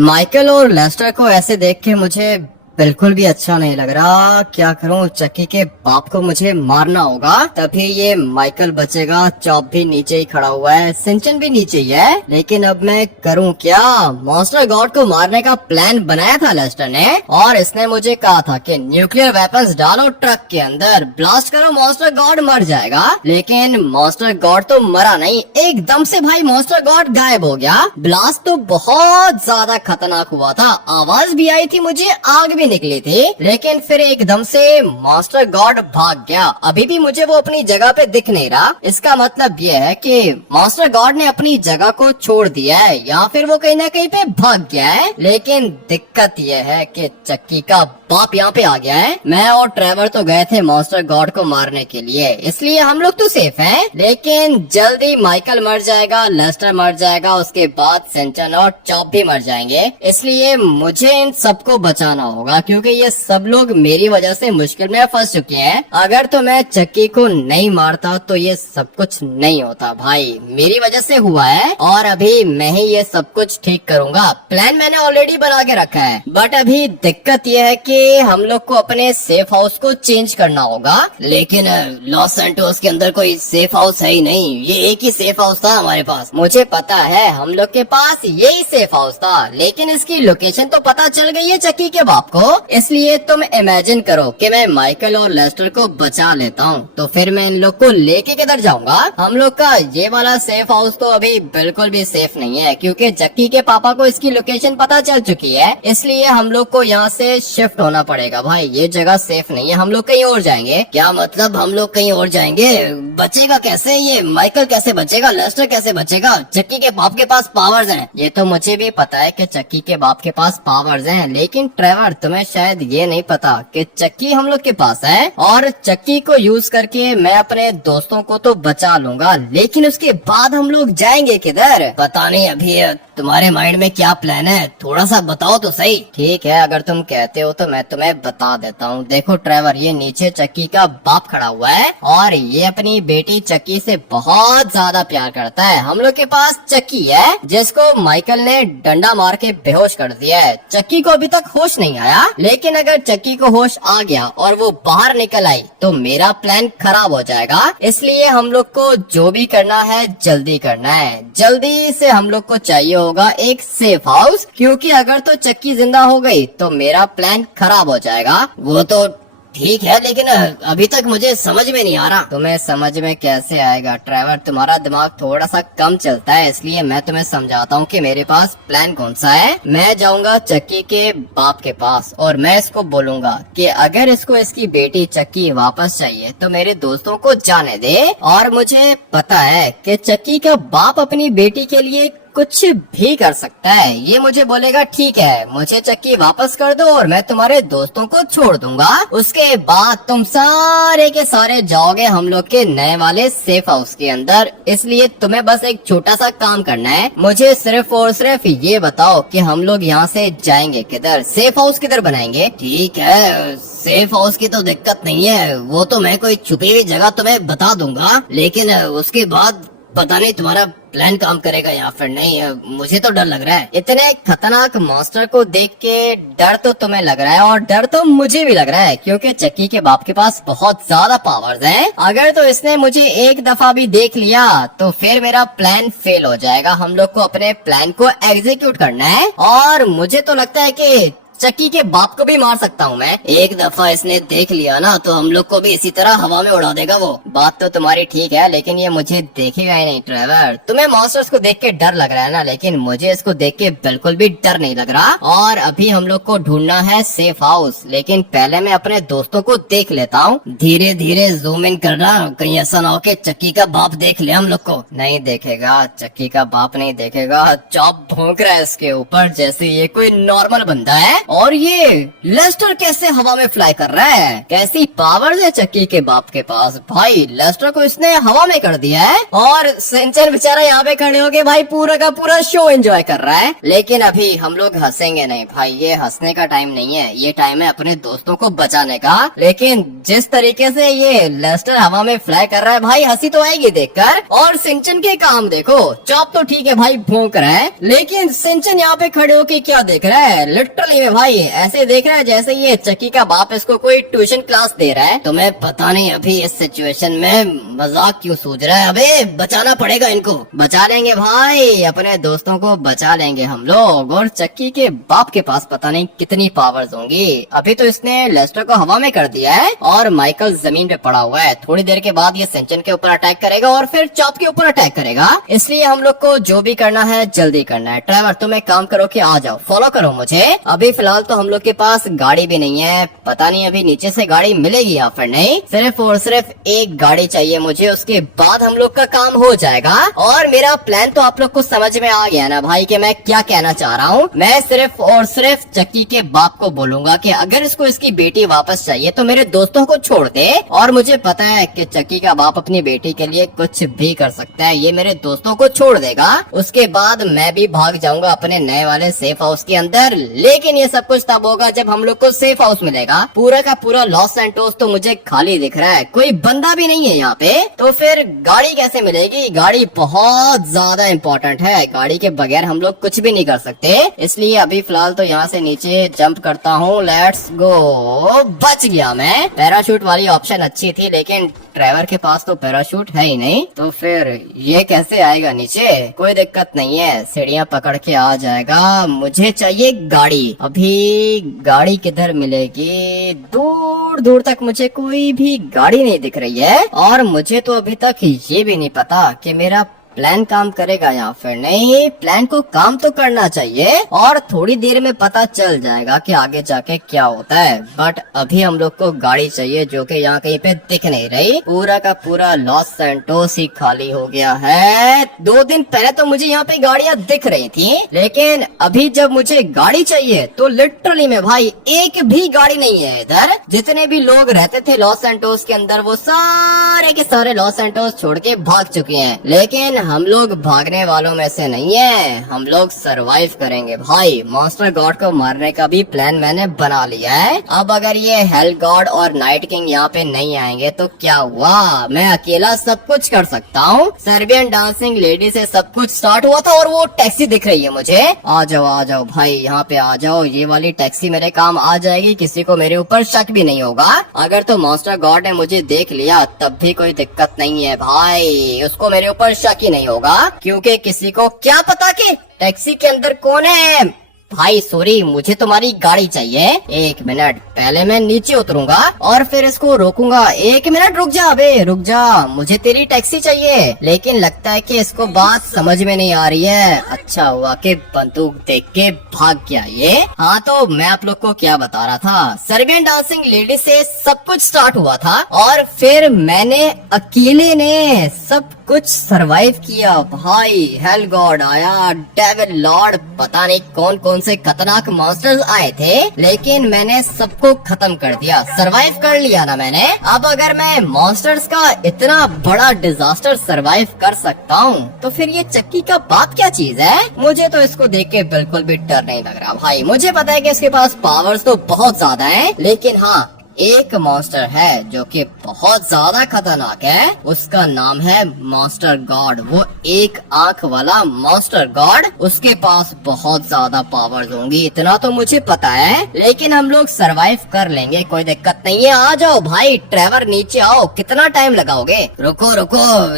Michael और Lester को ऐसे देख के मुझे बिल्कुल भी अच्छा नहीं लग रहा। क्या करूं, चक्की के बाप को मुझे मारना होगा, तभी ये माइकल बचेगा। चॉप भी नीचे ही खड़ा हुआ है, सिंचन भी नीचे ही है, लेकिन अब मैं करूं क्या। मॉन्स्टर गॉड को मारने का प्लान बनाया था लेस्टर ने, और इसने मुझे कहा था कि न्यूक्लियर वेपन्स डालो ट्रक के अंदर, ब्लास्ट करो, मॉन्स्टर गॉड मर जाएगा। लेकिन मॉन्स्टर गॉड तो मरा नहीं, एकदम से भाई मॉन्स्टर गॉड गायब हो गया। ब्लास्ट तो बहुत ज्यादा खतरनाक हुआ था, आवाज भी आई थी मुझे, आग भी निकली थी, लेकिन फिर एकदम से मॉन्स्टर गॉड भाग गया। अभी भी मुझे वो अपनी जगह पे दिख नहीं रहा। इसका मतलब ये है कि मॉन्स्टर गॉड ने अपनी जगह को छोड़ दिया है, या फिर वो कहीं ना कहीं पे भाग गया है। लेकिन दिक्कत ये है कि चक्की का बाप यहाँ पे आ गया है। मैं और ट्रेवर तो गए थे मॉन्स्टर गॉड को मारने के लिए, इसलिए हम लोग तो सेफ हैं। लेकिन जल्दी माइकल मर जाएगा, लेस्टर मर जाएगा, उसके बाद सिंचन और चॉप भी मर जाएंगे। इसलिए मुझे इन सबको बचाना होगा, क्योंकि ये सब लोग मेरी वजह से मुश्किल में फंस चुके हैं। अगर तो मैं चक्की को नहीं मारता तो ये सब कुछ नहीं होता भाई, मेरी वजह से हुआ है, और अभी मैं ही ये सब कुछ ठीक करूंगा। प्लान मैंने ऑलरेडी बना के रखा है, बट अभी दिक्कत ये है कि हम लोग को अपने सेफ हाउस को चेंज करना होगा। लेकिन लॉस सैंटोस के अंदर कोई सेफ हाउस है ही नहीं, ये एक ही सेफ हाउस था हमारे पास। मुझे पता है हम लोग के पास यही सेफ हाउस था, लेकिन इसकी लोकेशन तो पता चल गई है चक्की के बाप को। इसलिए तुम इमेजिन करो कि मैं माइकल और लेस्टर को बचा लेता हूँ, तो फिर मैं इन लोग को लेके किधर जाऊंगा। हम लोग का ये वाला सेफ हाउस तो अभी बिल्कुल भी सेफ नहीं है, क्योंकि चक्की के पापा को इसकी लोकेशन पता चल चुकी है। इसलिए हम लोग को यहाँ से शिफ्ट होना पड़ेगा भाई, ये जगह सेफ नहीं है, हम लोग कहीं और जाएंगे। क्या मतलब हम लोग कहीं और जाएंगे? बचेगा कैसे ये माइकल, कैसे बचेगा लेस्टर, कैसे बचेगा? चक्की के बाप के पास पावर्स हैं, ये तो मुझे भी पता है कि चक्की के बाप के पास पावर्स हैं, लेकिन ट्रेवर तुम्हें शायद ये नहीं पता कि चक्की हम लोग के पास है, और चक्की को यूज करके मैं अपने दोस्तों को तो बचा लूंगा, लेकिन उसके बाद हम लोग जाएंगे किधर? पता नहीं अभी तुम्हारे माइंड में क्या प्लान है, थोड़ा सा बताओ तो सही। ठीक है, अगर तुम कहते हो तो मैं तुम्हें बता देता हूँ। देखो ट्रेवर, ये नीचे चक्की का बाप खड़ा हुआ है, और ये अपनी बेटी चक्की से बहुत ज्यादा प्यार करता है। हम लोग के पास चक्की है, जिसको माइकल ने डंडा मार के बेहोश कर दिया है। चक्की को अभी तक होश नहीं आया, लेकिन अगर चक्की को होश आ गया और वो बाहर निकल आई तो मेरा प्लान खराब हो जाएगा। इसलिए हम लोग को जो भी करना है जल्दी करना है। जल्दी से हम लोग को चाहिए होगा एक सेफ हाउस, क्योंकि अगर तो चक्की जिंदा हो गई तो मेरा प्लान खराब हो जाएगा। वो तो ठीक है, लेकिन अभी तक मुझे समझ में नहीं आ रहा। तुम्हें समझ में कैसे आएगा ट्रेवर, तुम्हारा दिमाग थोड़ा सा कम चलता है, इसलिए मैं तुम्हें समझाता हूँ कि मेरे पास प्लान कौन सा है। मैं जाऊंगा चक्की के बाप के पास और मैं इसको बोलूंगा कि अगर इसको इसकी बेटी चक्की वापस चाहिए तो मेरे दोस्तों को जाने दे, और मुझे पता है कि चक्की का बाप अपनी बेटी के लिए कुछ भी कर सकता है। ये मुझे बोलेगा ठीक है, मुझे चक्की वापस कर दो और मैं तुम्हारे दोस्तों को छोड़ दूंगा। उसके बाद तुम सारे के सारे जाओगे हम लोग के नए वाले सेफ हाउस के अंदर। इसलिए तुम्हें बस एक छोटा सा काम करना है, मुझे सिर्फ और सिर्फ ये बताओ कि हम लोग यहाँ से जाएंगे किधर, सेफ हाउस किधर बनाएंगे। ठीक है, सेफ हाउस की तो दिक्कत नहीं है, वो तो मैं कोई छुपी हुई जगह तुम्हें बता दूंगा, लेकिन उसके बाद पता नहीं तुम्हारा प्लान काम करेगा या फिर नहीं। मुझे तो डर लग रहा है, इतने खतरनाक मॉन्स्टर को देख के डर तो तुम्हें लग रहा है और डर तो मुझे भी लग रहा है, क्योंकि चक्की के बाप के पास बहुत ज्यादा पावर्स हैं। अगर तो इसने मुझे एक दफा भी देख लिया तो फिर मेरा प्लान फेल हो जाएगा। हम लोग को अपने प्लान को एग्जीक्यूट करना है, और मुझे तो लगता है कि चक्की के बाप को भी मार सकता हूँ मैं। एक दफा इसने देख लिया ना तो हम लोग को भी इसी तरह हवा में उड़ा देगा वो। बात तो तुम्हारी ठीक है, लेकिन ये मुझे देखेगा ही नहीं ट्रेवर। तुम्हें मॉन्स्टर्स को देख के डर लग रहा है ना, लेकिन मुझे इसको देख के बिल्कुल भी डर नहीं लग रहा। और अभी हम लोग को ढूंढना है सेफ हाउस, लेकिन पहले मैं अपने दोस्तों को देख लेता हूँ। धीरे धीरे जूम इन करना, कहीं ऐसा ना हो कि चक्की का बाप देख ले हम लोग को। नहीं देखेगा, चक्की का बाप नहीं देखेगा। चॉप भौंक रहा है इसके ऊपर जैसे ये कोई नॉर्मल बंदा है, और ये लेस्टर कैसे हवा में फ्लाई कर रहा है? कैसी पावर है चक्की के बाप के पास। भाई लेस्टर को इसने हवा में कर दिया है और सिंचन बेचारा यहाँ पे खड़े होके भाई पूरा का पूरा शो एंजॉय कर रहा है। लेकिन अभी हम लोग हंसेंगे नहीं भाई, ये हंसने का टाइम नहीं है, ये टाइम है अपने दोस्तों को बचाने का। लेकिन जिस तरीके से ये लेस्टर हवा में फ्लाई कर रहा है भाई, हंसी तो आएगी देखकर। और सिंचन के काम देखो, चॉप तो ठीक है भाई भौंक रहा है, लेकिन सिंचन यहाँ पे खड़े होके क्या देख रहा है? लिटरली में भाई ऐसे देख रहा है जैसे ये चक्की का बाप इसको कोई ट्यूशन क्लास दे रहा है। तुम्हें पता नहीं अभी इस सिचुएशन में मजाक क्यों सूझ रहा है? अबे बचाना पड़ेगा इनको। बचा लेंगे भाई, अपने दोस्तों को बचा लेंगे हम लोग। और चक्की के बाप के पास पता नहीं कितनी पावर्स होंगी। अभी तो इसने लेस्टर को हवा में कर दिया है और माइकल जमीन पे पड़ा हुआ है। थोड़ी देर के बाद ये सिंचन के ऊपर अटैक करेगा और फिर चॉप के ऊपर अटैक करेगा। इसलिए हम लोग को जो भी करना है जल्दी करना है। ट्रेवर तुम एक काम करो कि आ जाओ, फॉलो करो मुझे। अभी फिलहाल तो हम लोग के पास गाड़ी भी नहीं है, पता नहीं अभी नीचे से गाड़ी मिलेगी या फिर नहीं। सिर्फ और सिर्फ एक गाड़ी चाहिए मुझे, उसके बाद हम लोग का काम हो जाएगा। और मेरा प्लान तो आप लोग को समझ में आ गया ना भाई कि मैं क्या कहना चाह रहा हूँ। मैं सिर्फ और सिर्फ चक्की के बाप को बोलूंगा कि अगर इसको इसकी बेटी वापस चाहिए तो मेरे दोस्तों को छोड़ दे। और मुझे पता है कि चक्की का बाप अपनी बेटी के लिए कुछ भी कर सकता है, ये मेरे दोस्तों को छोड़ देगा। उसके बाद मैं भी भाग जाऊंगा अपने नए वाले सेफ हाउस के अंदर। लेकिन ये सब कुछ तब होगा जब हम लोग को सेफ हाउस मिलेगा। पूरा का पूरा लॉस सैंटोस तो मुझे खाली दिख रहा है, कोई बंदा भी नहीं है यहाँ पे। तो फिर गाड़ी कैसे मिलेगी? गाड़ी बहुत ज्यादा इम्पोर्टेंट है, गाड़ी के बगैर हम लोग कुछ भी नहीं कर सकते। इसलिए अभी फिलहाल तो यहाँ से नीचे जंप करता हूँ। Let's go. बच गया मैं। पैराशूट वाली ऑप्शन अच्छी थी, लेकिन ड्राइवर के पास तो पैराशूट है ही नहीं, तो फिर ये कैसे आएगा नीचे? कोई दिक्कत नहीं है, सीढ़ियाँ पकड़ के आ जाएगा। मुझे चाहिए गाड़ी। अभी गाड़ी किधर मिलेगी? दूर दूर तक मुझे कोई भी गाड़ी नहीं दिख रही है। और मुझे तो अभी तक ये भी नहीं पता कि मेरा प्लान काम करेगा या फिर नहीं। प्लान को काम तो करना चाहिए और थोड़ी देर में पता चल जाएगा कि आगे जाके क्या होता है। बट अभी हम लोग को गाड़ी चाहिए, जो कि यहाँ कहीं पे दिख नहीं रही। पूरा का पूरा लॉस सैंटोस ही खाली हो गया है। 2 दिन पहले तो मुझे यहाँ पे गाड़ियाँ दिख रही थी, लेकिन अभी जब मुझे गाड़ी चाहिए तो लिटरली में भाई एक भी गाड़ी नहीं है इधर। जितने भी लोग रहते थे लॉस सैंटोस के अंदर, वो सारे के सारे लॉस सैंटोस छोड़ के भाग चुके हैं। लेकिन हम लोग भागने वालों में से नहीं है, हम लोग सरवाइव करेंगे भाई। मॉन्स्टर गॉड को मारने का भी प्लान मैंने बना लिया है। अब अगर ये हेल गॉड और नाइट किंग यहाँ पे नहीं आएंगे तो क्या हुआ? मैं अकेला सब कुछ कर सकता हूँ। सर्बियन डांसिंग लेडी से सब कुछ स्टार्ट हुआ था और वो टैक्सी दिख रही है मुझे। आ जाओ भाई, यहाँ पे आ जाओ। ये वाली टैक्सी मेरे काम आ जाएगी, किसी को मेरे ऊपर शक भी नहीं होगा। अगर तो मॉन्स्टर गॉड ने मुझे देख लिया तब भी कोई दिक्कत नहीं है भाई, उसको मेरे ऊपर शक ही नहीं होगा, क्योंकि किसी को क्या पता कि टैक्सी के अंदर कौन है। भाई सॉरी, मुझे तुम्हारी गाड़ी चाहिए। 1 मिनट, पहले मैं नीचे उतरूंगा और फिर इसको रोकूंगा। 1 मिनट रुक जा, अबे रुक जा, मुझे तेरी टैक्सी चाहिए। लेकिन लगता है कि इसको बात समझ में नहीं आ रही है। अच्छा हुआ कि बंदूक देख के भाग गया ये। हाँ तो मैं आप लोग को क्या बता रहा था, सर्बियन डांसिंग लेडी से सब कुछ स्टार्ट हुआ था और फिर मैंने अकेले ने सब कुछ सरवाइव किया भाई। हेल गॉड आया, डेविल लॉर्ड, पता नहीं कौन कौन से खतरनाक मॉन्स्टर्स आए थे, लेकिन मैंने सबको खत्म कर दिया, सरवाइव कर लिया ना मैंने। अब अगर मैं मॉन्स्टर्स का इतना बड़ा डिजास्टर सरवाइव कर सकता हूँ तो फिर ये चक्की का बाप क्या चीज है? मुझे तो इसको देख के बिल्कुल भी डर नहीं लग रहा भाई। मुझे पता है कि इसके पास पावर्स तो बहुत ज्यादा है, लेकिन हाँ एक मॉन्स्टर है जो कि बहुत ज्यादा खतरनाक है, उसका नाम है मॉन्स्टर गॉड। वो एक आंख वाला मॉन्स्टर गॉड, उसके पास बहुत ज्यादा पावर्स होंगी, इतना तो मुझे पता है। लेकिन हम लोग सरवाइव कर लेंगे, कोई दिक्कत नहीं है। आ जाओ भाई, ट्रेवर नीचे आओ। कितना टाइम लगाओगे? रुको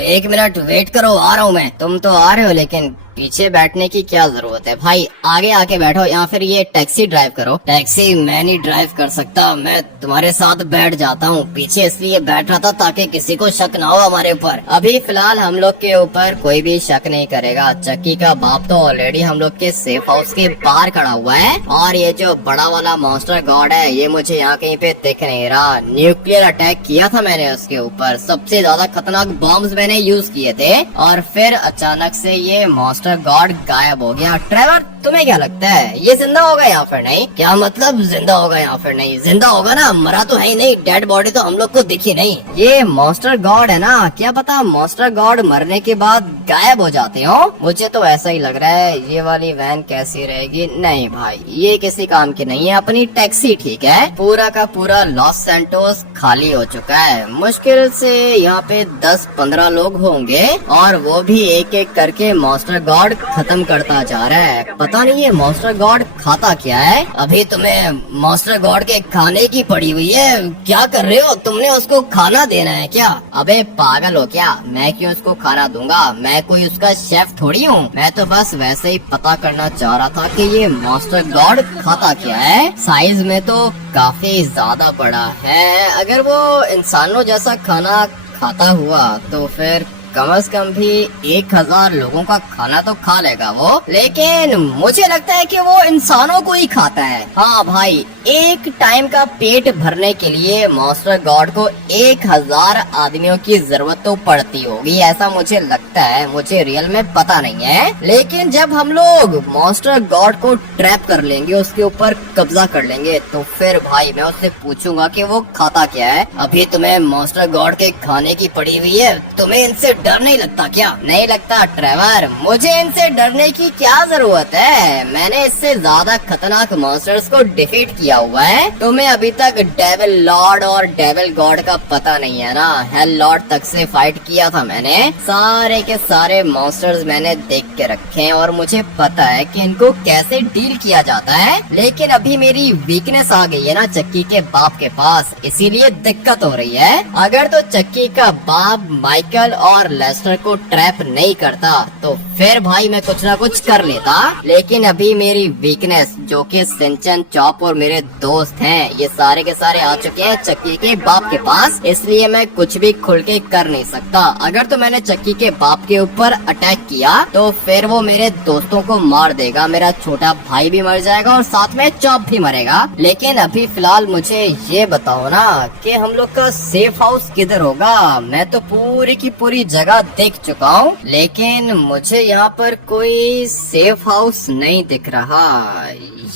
1 मिनट वेट करो, आ रहा हूँ मैं। तुम तो आ रहे हो, लेकिन पीछे बैठने की क्या जरूरत है भाई? आगे आके बैठो या फिर ये टैक्सी ड्राइव करो। टैक्सी मैं नहीं ड्राइव कर सकता, मैं तुम्हारे साथ बैठ जाता हूँ। पीछे इसलिए बैठ रहा था ताकि किसी को शक ना हो हमारे ऊपर। अभी फिलहाल हम लोग के ऊपर कोई भी शक नहीं करेगा। चक्की का बाप तो ऑलरेडी हम लोग के सेफ हाउस के बाहर खड़ा हुआ है और ये जो बड़ा वाला मॉन्स्टर गॉड है ये मुझे यहाँ कहीं पे दिख नहीं रहा। न्यूक्लियर अटैक किया था मैंने उसके ऊपर, सबसे ज्यादा खतरनाक बॉम्ब्स मैंने यूज किए थे और फिर अचानक से ये मॉन्स्टर गॉड गायब हो गया। ट्रेवर तुम्हें क्या लगता है ये जिंदा होगा या फिर नहीं? क्या मतलब जिंदा होगा या फिर नहीं? जिंदा होगा ना, मरा तो है ही नहीं, डेड बॉडी तो हम लोग को दिखी नहीं। ये मॉन्स्टर गॉड है ना, क्या पता मॉन्स्टर गॉड मरने के बाद गायब हो जाते हो। मुझे तो ऐसा ही लग रहा है। ये वाली वैन कैसी रहेगी? नहीं भाई, ये किसी काम की नहीं है, अपनी टैक्सी ठीक है। पूरा का पूरा लॉस सैंटोस खाली हो चुका है। मुश्किल से यहाँ पे 10-15 लोग होंगे और वो भी एक एक करके मॉन्स्टर गॉड खत्म करता जा रहा है। पता नहीं ये मॉन्स्टर गॉड खाता क्या है। अभी तुम्हें मॉन्स्टर गॉड के खाने की पड़ी हुई है। क्या कर रहे हो? तुमने उसको खाना देना है क्या? अबे पागल हो क्या? मैं क्यों उसको खाना दूंगा? मैं कोई उसका शेफ थोड़ी हूँ। मैं तो बस वैसे ही पता करना चाह रहा था कि ये मॉन्स्टर गॉड खाता क्या है। साइज में तो काफी ज्यादा बड़ा है। अगर वो इंसानों जैसा खाना खाता हुआ तो फिर कम से कम भी 1000 लोगों का खाना तो खा लेगा वो। लेकिन मुझे लगता है कि वो इंसानों को ही खाता है। हाँ भाई, एक टाइम का पेट भरने के लिए मॉन्स्टर गॉड को 1000 आदमियों की जरूरत तो पड़ती होगी, ऐसा मुझे लगता है। मुझे रियल में पता नहीं है। लेकिन जब हम लोग मॉन्स्टर गॉड को ट्रैप कर लेंगे, उसके ऊपर कब्जा कर लेंगे, तो फिर भाई मैं उससे पूछूंगा कि वो खाता क्या है। अभी तुम्हें मॉन्स्टर गॉड के खाने की पड़ी हुई है, तुम्हें इनसे डर नहीं लगता क्या? नहीं लगता ट्रेवर, मुझे इनसे डरने की क्या जरूरत है? मैंने इससे ज्यादा खतरनाक मॉन्स्टर्स को डिफीट किया हुआ है। तुम्हें अभी तक डेविल लॉर्ड और डेविल गॉड का पता नहीं है ना? हेल लॉर्ड तक से फाइट किया था मैंने। सारे के सारे मॉन्स्टर्स मैंने देख के रखे हैं और मुझे पता है कि इनको कैसे डील किया जाता है। लेकिन अभी मेरी वीकनेस आ गई है ना चक्की के बाप के पास, इसीलिए दिक्कत हो रही है। अगर तो चक्की का बाप माइकल और लेस्टर को ट्रैप नहीं करता तो फिर भाई मैं कुछ ना कुछ कर लेता। लेकिन अभी मेरी वीकनेस, जो कि सिंचन, चॉप और मेरे दोस्त हैं, ये सारे के सारे आ चुके हैं चक्की के बाप के पास, इसलिए मैं कुछ भी खुल के कर नहीं सकता। अगर तो मैंने चक्की के बाप के ऊपर अटैक किया तो फिर वो मेरे दोस्तों को मार देगा, मेरा छोटा भाई भी मर जाएगा और साथ में चॉप भी मरेगा। लेकिन अभी फिलहाल मुझे ये बताओ ना कि हम लोग का सेफ हाउस किधर होगा? मैं तो पूरी की पूरी जगह देख चुका हूँ, लेकिन मुझे यहाँ पर कोई सेफ हाउस नहीं दिख रहा।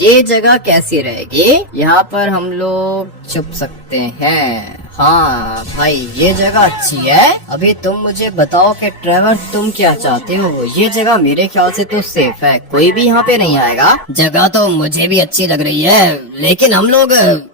ये जगह कैसी रहेगी? यहाँ पर हम लोग छुप सकते हैं। हाँ भाई, ये जगह अच्छी है। अभी तुम मुझे बताओ कि ट्रेवर तुम क्या चाहते हो? ये जगह मेरे ख्याल से तो सेफ है, कोई भी यहाँ पे नहीं आएगा। जगह तो मुझे भी अच्छी लग रही है, लेकिन हम लोग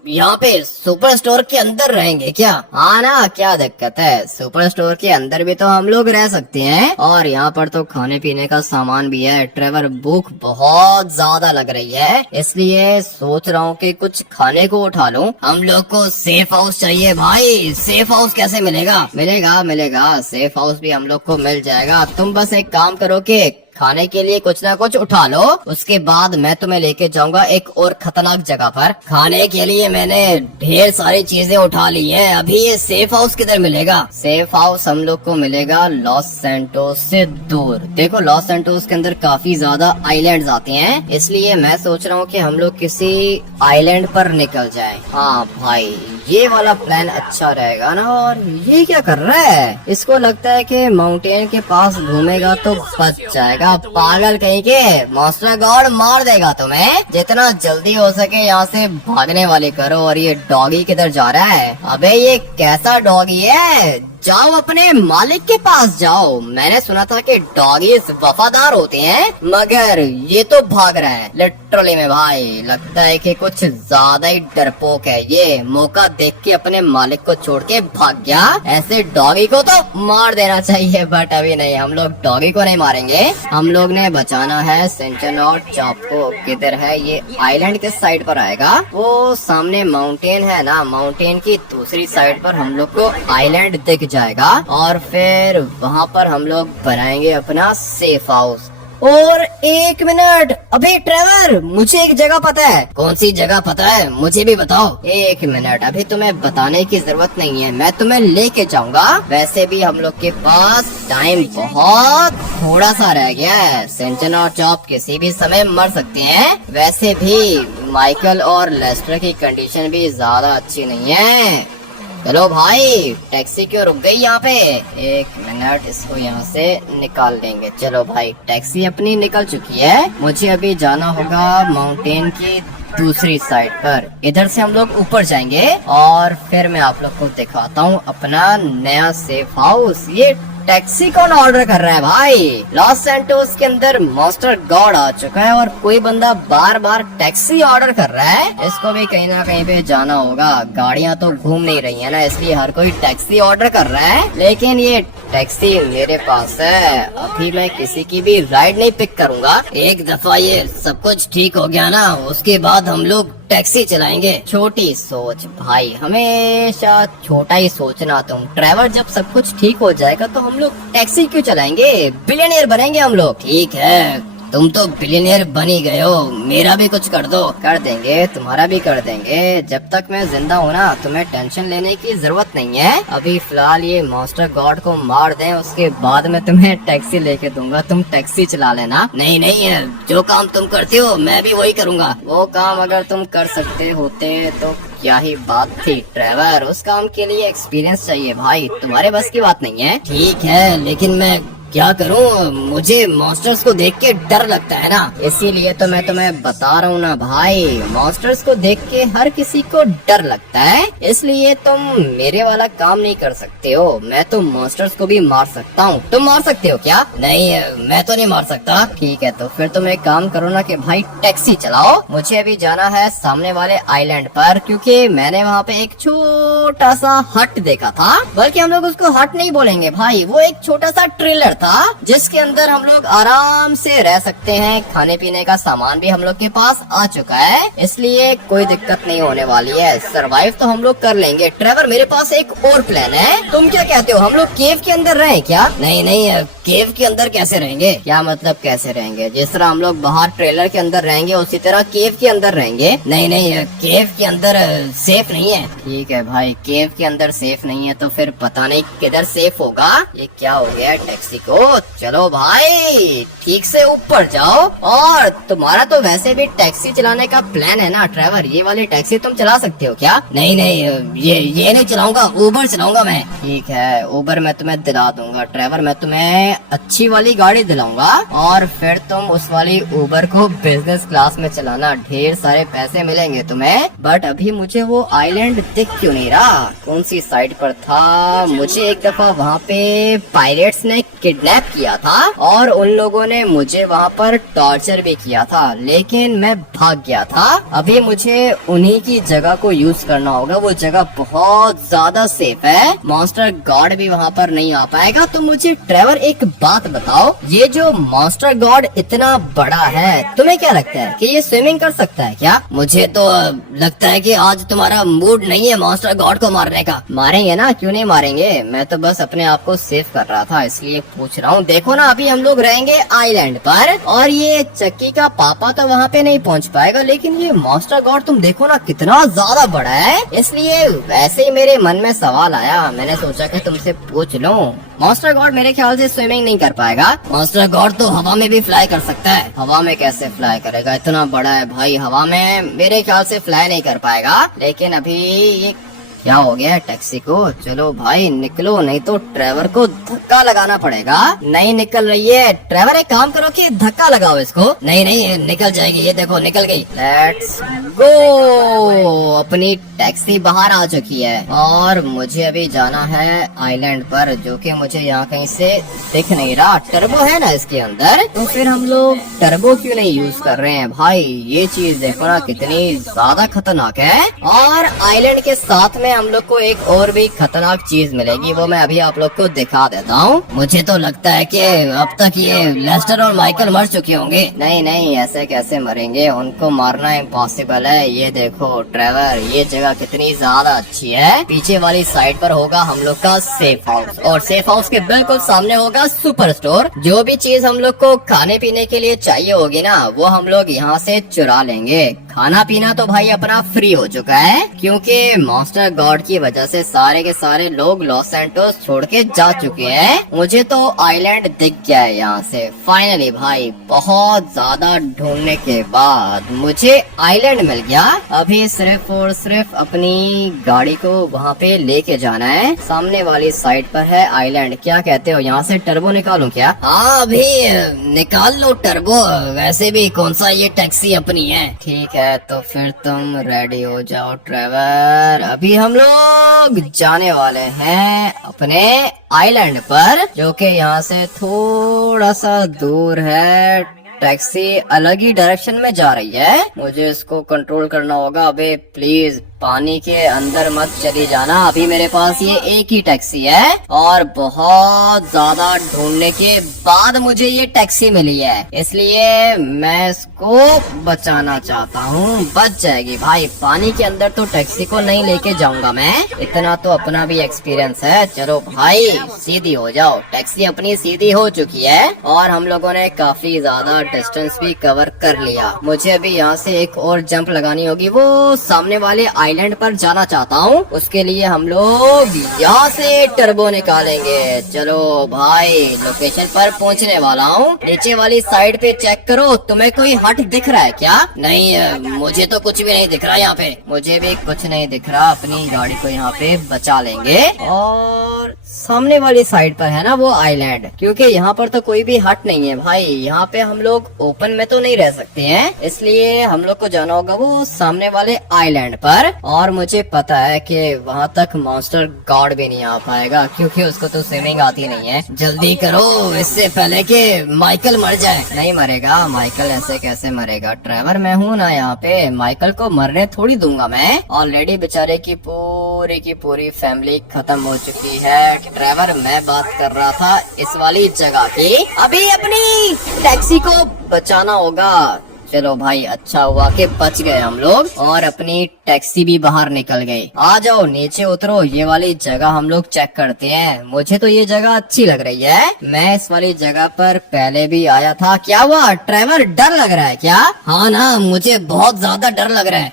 यहाँ पे सुपर स्टोर के अंदर रहेंगे क्या? हाँ ना, क्या दिक्कत है? सुपर स्टोर के अंदर भी तो हम लोग रह सकते हैं और यहाँ पर तो खाने पीने का सामान भी है। ट्रेवर, भूख बहुत ज्यादा लग रही है, इसलिए सोच रहा हूँ कि कुछ खाने को उठा लूं। हम लोग को सेफ हाउस चाहिए भाई। सेफ हाउस कैसे मिलेगा? मिलेगा, सेफ हाउस भी हम लोग को मिल जाएगा। तुम बस एक काम करो कि खाने के लिए कुछ ना कुछ उठा लो, उसके बाद मैं तुम्हें लेके जाऊंगा एक और खतरनाक जगह पर। खाने के लिए मैंने ढेर सारी चीजें उठा ली हैं। अभी ये सेफ हाउस किधर मिलेगा? सेफ हाउस हम लोग को मिलेगा लॉस सैंटोस से दूर। देखो, लॉस सैंटोस के अंदर काफी ज्यादा आइलैंड्स आते हैं, इसलिए मैं सोच रहा हूँ कि हम लोग किसी आइलैंड पर निकल जाए। हाँ भाई, ये वाला प्लान अच्छा रहेगा ना। और ये क्या कर रहा है? इसको लगता है कि माउंटेन के पास घूमेगा तो बच जाएगा। पागल कहीं के, मॉन्स्टर गॉड मार देगा तुम्हें। जितना जल्दी हो सके यहाँ से भागने वाले करो। और ये डॉगी किधर जा रहा है? अबे ये कैसा डॉगी है? जाओ अपने मालिक के पास जाओ। मैंने सुना था कि डॉगीज वफादार होते हैं, मगर ये तो भाग रहा है। लिटरली में भाई लगता है कि कुछ ज्यादा ही डरपोक है ये। मौका देख के अपने मालिक को छोड़ के भाग गया। ऐसे डॉगी को तो मार देना चाहिए, बट अभी नहीं, हम लोग डॉगी को नहीं मारेंगे। हम लोग ने बचाना है सिंचन और चॉप को। किधर है ये आइलैंड? किस साइड पर आएगा? वो सामने माउंटेन है ना, माउंटेन की दूसरी साइड पर हम लोग को आइलैंड दिख जाएगा और फिर वहाँ पर हम लोग बनाएंगे अपना सेफ हाउस। और 1 मिनट, अभी ट्रेवर, मुझे एक जगह पता है। कौन सी जगह पता है? मुझे भी बताओ। 1 मिनट, अभी तुम्हें बताने की जरूरत नहीं है, मैं तुम्हें लेके जाऊंगा। वैसे भी हम लोग के पास टाइम बहुत थोड़ा सा रह गया है। सिंचन और चॉप किसी भी समय मर सकते हैं। वैसे भी माइकल और लेस्टर की कंडीशन भी ज्यादा अच्छी नहीं है। चलो भाई, टैक्सी क्यों रुक गई यहाँ पे? 1 मिनट, इसको यहाँ से निकाल लेंगे। चलो भाई, टैक्सी अपनी निकल चुकी है। मुझे अभी जाना होगा माउंटेन की दूसरी साइड पर। इधर से हम लोग ऊपर जाएंगे और फिर मैं आप लोग को दिखाता हूँ अपना नया सेफ हाउस। ये टैक्सी कौन ऑर्डर कर रहा है भाई? लॉस सैंटोस के अंदर मॉन्स्टर गॉड आ चुका है और कोई बंदा बार बार टैक्सी ऑर्डर कर रहा है। इसको भी कहीं ना कहीं पे जाना होगा। गाड़ियां तो घूम नहीं रही है ना, इसलिए हर कोई टैक्सी ऑर्डर कर रहा है। लेकिन ये टैक्सी मेरे पास है, अभी मैं किसी की भी राइड नहीं पिक करूंगा। एक दफा ये सब कुछ ठीक हो गया ना, उसके बाद हम लोग टैक्सी चलाएंगे। छोटी सोच भाई, हमेशा छोटा ही सोचना तुम। ट्रैवल, जब सब कुछ ठीक हो जाएगा तो हम लोग टैक्सी क्यों चलाएंगे? बिलियनियर बनेंगे हम लोग। ठीक है, तुम तो बिलियनियर बन ही गए हो, मेरा भी कुछ कर दो। कर देंगे, तुम्हारा भी कर देंगे। जब तक मैं जिंदा हूँ ना, तुम्हें टेंशन लेने की जरूरत नहीं है। अभी फिलहाल ये मॉन्स्टर गॉड को मार दें, उसके बाद मैं तुम्हें टैक्सी लेके दूंगा, तुम टैक्सी चला लेना। नहीं नहीं, जो काम तुम करते हो मैं भी वही करूँगा। वो काम अगर तुम कर सकते होते तो क्या ही बात थी ट्रेवर। उस काम के लिए एक्सपीरियंस चाहिए भाई, तुम्हारे बस की बात नहीं है। ठीक है, लेकिन मैं क्या करूं, मुझे मॉन्स्टर्स को देख के डर लगता है ना, इसीलिए तो मैं तुम्हें बता रहा हूँ ना भाई। मॉन्स्टर्स को देख के हर किसी को डर लगता है, इसलिए तुम मेरे वाला काम नहीं कर सकते हो। मैं तो मॉन्स्टर्स को भी मार सकता हूँ। तुम मार सकते हो क्या? नहीं, मैं तो नहीं मार सकता। ठीक है, तो फिर तुम एक काम करो ना कि भाई टैक्सी चलाओ। मुझे अभी जाना है सामने वाले आइलैंड पर, क्योंकि मैंने वहाँ पे एक छोटा सा हट देखा था। बल्कि हम लोग उसको हट नहीं बोलेंगे भाई, वो एक छोटा सा ट्रेलर था जिसके अंदर हम लोग आराम से रह सकते हैं। खाने पीने का सामान भी हम लोग के पास आ चुका है, इसलिए कोई दिक्कत नहीं होने वाली है। सरवाइव तो हम लोग कर लेंगे। ट्रेवर, मेरे पास एक और प्लान है। तुम क्या कहते हो, हम लोग केव के अंदर रहें क्या? नहीं नहीं, केव के अंदर कैसे रहेंगे? क्या मतलब कैसे रहेंगे? जिस तरह हम लोग बाहर ट्रेलर के अंदर रहेंगे उसी तरह केव के अंदर रहेंगे। नहीं नहीं, केव के अंदर सेफ नहीं है। ठीक है भाई, केव के अंदर सेफ नहीं है तो फिर पता नहीं किधर सेफ होगा। ये क्या हो गया टैक्सी को? चलो भाई, ठीक से ऊपर जाओ। और तुम्हारा तो वैसे भी टैक्सी चलाने का प्लान है ना ट्रेवर, ये वाली टैक्सी तुम चला सकते हो क्या? नहीं नहीं, ये नहीं चलाऊंगा, उबर चलाऊंगा मैं। ठीक है, उबर मैं तुम्हें दिला दूंगा ट्रेवर, मैं तुम्हें अच्छी वाली गाड़ी दिलाऊंगा और फिर तुम उस वाली उबर को बिजनेस क्लास में चलाना। ढेर सारे पैसे मिलेंगे तुम्हें। बट अभी मुझे वो आइलैंड दिख क्यों नहीं रहा? कौन सी साइड पर था? मुझे एक दफा वहाँ पे पायरेट्स ने किडनैप किया था और उन लोगों ने मुझे वहाँ पर टॉर्चर भी किया था, लेकिन मैं भाग गया था। अभी मुझे उन्हीं की जगह को यूज करना होगा। वो जगह बहुत ज्यादा सेफ है, मॉन्स्टर गॉड भी वहाँ पर नहीं आ पाएगा। तो मुझे ट्रेवर एक बात बताओ, ये जो मॉन्स्टर गॉड इतना बड़ा है, तुम्हें क्या लगता है कि ये स्विमिंग कर सकता है क्या? मुझे तो लगता है कि आज तुम्हारा मूड नहीं है मॉन्स्टर गॉड को मारने का। मारेंगे ना, क्यों नहीं मारेंगे? मैं तो बस अपने आप को सेव कर रहा था, इसलिए पूछ रहा हूँ। देखो ना, अभी हम लोग रहेंगे आइलैंड पर और ये चक्की का पापा तो वहाँ पे नहीं पहुँच पाएगा, लेकिन ये मॉन्स्टर गॉड तुम देखो ना कितना ज्यादा बड़ा है। इसलिए वैसे ही मेरे मन में सवाल आया, मैंने सोचा कि तुमसे पूछ लूं। मॉन्स्टर गॉड मेरे ख्याल से स्विमिंग नहीं कर पाएगा। मॉन्स्टर गॉड तो हवा में भी फ्लाई कर सकता है। हवा में कैसे फ्लाई करेगा? इतना बड़ा है भाई, हवा में मेरे ख्याल से फ्लाई नहीं कर पाएगा। लेकिन अभी ये क्या हो गया टैक्सी को? चलो भाई निकलो, नहीं तो ट्रेवर को धक्का लगाना पड़ेगा। नहीं निकल रही है। ट्रेवर एक काम करो कि धक्का लगाओ इसको। नहीं नहीं, निकल जाएगी, ये देखो निकल गई। Let's go. अपनी टैक्सी बाहर आ चुकी है और मुझे अभी जाना है आइलैंड पर, जो कि मुझे यहाँ कहीं से दिख नहीं रहा। टर्बो है ना इसके अंदर, तो फिर हम लोग टर्बो क्यों नहीं यूज कर रहे हैं भाई? ये चीज देखो ना कितनी ज्यादा खतरनाक है। और आइलैंड के साथ में हम लोग को एक और भी खतरनाक चीज मिलेगी, वो मैं अभी आप लोग को दिखा देता हूँ। मुझे तो लगता है कि अब तक ये लेस्टर और माइकल मर चुके होंगे। नहीं नहीं, ऐसे कैसे मरेंगे? उनको मारना इम्पॉसिबल है। ये देखो ट्रेवर, ये जगह कितनी ज्यादा अच्छी है। पीछे वाली साइड पर होगा हम लोग का सेफ हाउस और सेफ हाउस के बिल्कुल सामने होगा सुपर स्टोर। जो भी चीज हम लोग को खाने पीने के लिए चाहिए होगी ना, वो हम लोग यहाँ से चुरा लेंगे। खाना पीना तो भाई अपना फ्री हो चुका है, क्योंकि मॉन्स्टर गॉड की वजह से सारे के सारे लोग लॉस सैंटोस छोड़ के जा चुके हैं। मुझे तो आइलैंड दिख गया है यहाँ से फाइनली भाई, बहुत ज्यादा ढूंढने के बाद मुझे आइलैंड मिल गया। अभी सिर्फ और सिर्फ अपनी गाड़ी को वहाँ पे लेके जाना है। सामने वाली साइड पर है आइलैंड। क्या कहते हो, यहाँ से टर्बो निकालूं क्या? हाँ अभी निकाल लो टर्बो, वैसे भी कौन सा ये टैक्सी अपनी है। ठीक है तो फिर तुम रेडी हो जाओ ट्रेवर, अभी हम लोग जाने वाले हैं अपने आइलैंड पर, जो कि यहाँ से थोड़ा सा दूर है। टैक्सी अलग ही डायरेक्शन में जा रही है, मुझे इसको कंट्रोल करना होगा। अबे प्लीज पानी के अंदर मत चली जाना, अभी मेरे पास ये एक ही टैक्सी है और बहुत ज्यादा ढूंढने के बाद मुझे ये टैक्सी मिली है, इसलिए मैं इसको बचाना चाहता हूँ। बच जाएगी भाई, पानी के अंदर तो टैक्सी को नहीं लेके जाऊंगा मैं, इतना तो अपना भी एक्सपीरियंस है। चलो भाई सीधी हो जाओ, टैक्सी अपनी सीधी हो चुकी है और हम लोगों ने काफी ज्यादा डिस्टेंस भी कवर कर लिया। मुझे अभी यहाँ से एक और जंप लगानी होगी, वो सामने वाले आइलैंड पर जाना चाहता हूँ। उसके लिए हम लोग यहाँ से टर्बो निकालेंगे। चलो भाई लोकेशन पर पहुँचने वाला हूँ। नीचे वाली साइड पे चेक करो, तुम्हें कोई हट दिख रहा है क्या? नहीं मुझे तो कुछ भी नहीं दिख रहा यहाँ पे, मुझे भी कुछ नहीं दिख रहा। अपनी गाड़ी को यहाँ पे बचा लेंगे और सामने वाली साइड पर है ना वो आइलैंड, क्योंकि यहाँ पर तो कोई भी हट नहीं है भाई। यहाँ पे हम लोग ओपन में तो नहीं रह सकते हैं, इसलिए हम लोग को जाना होगा वो सामने वाले आइलैंड पर। और मुझे पता है कि वहाँ तक मॉन्स्टर गॉड भी नहीं आ पाएगा, क्योंकि उसको तो स्विमिंग आती नहीं है। जल्दी करो इससे पहले कि माइकल मर जाए। नहीं मरेगा माइकल, ऐसे कैसे मरेगा? ड्राइवर मैं हूँ ना यहाँ पे, माइकल को मरने थोड़ी दूंगा मैं। ऑलरेडी बेचारे की पूरी फैमिली खत्म हो चुकी है। ड्राइवर मैं बात कर रहा था इस वाली जगह की, अभी अपनी टैक्सी को बचाना होगा। चलो भाई अच्छा हुआ कि बच गए हम लोग और अपनी टैक्सी भी बाहर निकल गई। आ जाओ नीचे उतरो, ये वाली जगह हम लोग चेक करते हैं। मुझे तो ये जगह अच्छी लग रही है, मैं इस वाली जगह पर पहले भी आया था। क्या हुआ ड्राइवर, डर लग रहा है क्या? हाँ ना, मुझे बहुत ज्यादा डर लग रहा है।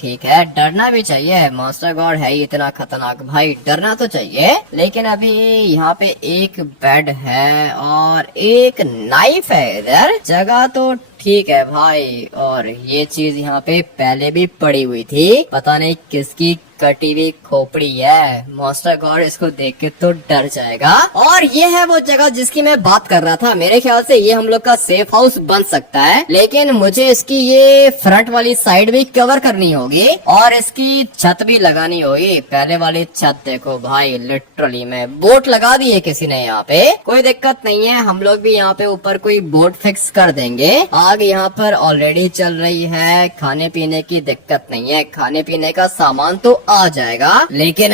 ठीक है डरना भी चाहिए, मॉन्स्टर गॉड है ही इतना खतरनाक भाई, डरना तो चाहिए। लेकिन अभी यहाँ पे एक बेड है और एक नाइफ है इधर। जगह तो ठीक है भाई, और ये चीज यहाँ पे पहले भी पड़ी हुई थी, पता नहीं किसकी कटी हुई खोपड़ी है। मॉन्स्टर गॉड इसको देख के तो डर जाएगा। और ये है वो जगह जिसकी मैं बात कर रहा था। मेरे ख्याल से ये हम लोग का सेफ हाउस बन सकता है, लेकिन मुझे इसकी ये फ्रंट वाली साइड भी कवर करनी होगी और इसकी छत भी लगानी होगी। पहले वाली छत देखो भाई, लिटरली में बोट लगा दी है किसी ने यहाँ पे। कोई दिक्कत नहीं है, हम लोग भी यहाँ पे ऊपर कोई बोट फिक्स कर देंगे। आग यहाँ पर ऑलरेडी चल रही है, खाने पीने की दिक्कत नहीं है, खाने पीने का सामान तो आ जाएगा। लेकिन